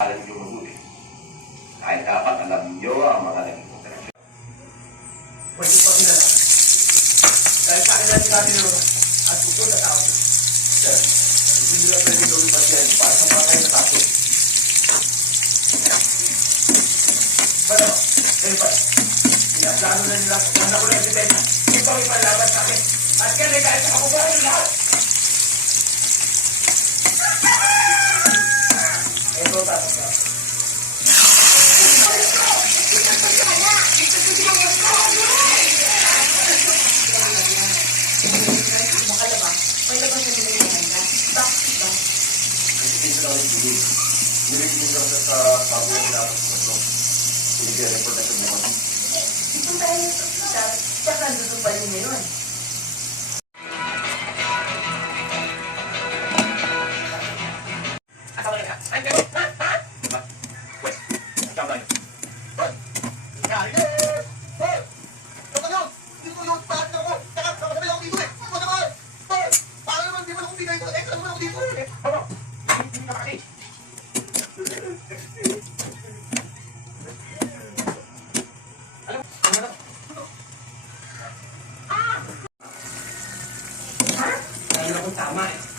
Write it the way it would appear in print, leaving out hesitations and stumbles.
Alam niyo mabuti. Kahit dapat alam niyo ang mga naging operasyon. Pwede pa kilala. Dahil sa akin natin natin naman at puso na tao. Sir, hindi nyo na pwede gawin ba yan para sa mga kayo natapos? Pero, pinaplano na nila ang nakulang si Tena. Ikaw ipalaban sa akin. At yan ay dahil sa kabubuhay ng lahat. Ito, tapos na. May labas na pinagkakan ka. Bakit ba? Hindi sila ulit bili. Nirigin lang sa bago yung dapat sa ito. Pinag-report na sa buwan. Ito tayo sa ospital. Saka nandun pa rin ngayon. Ayun akong tama eh.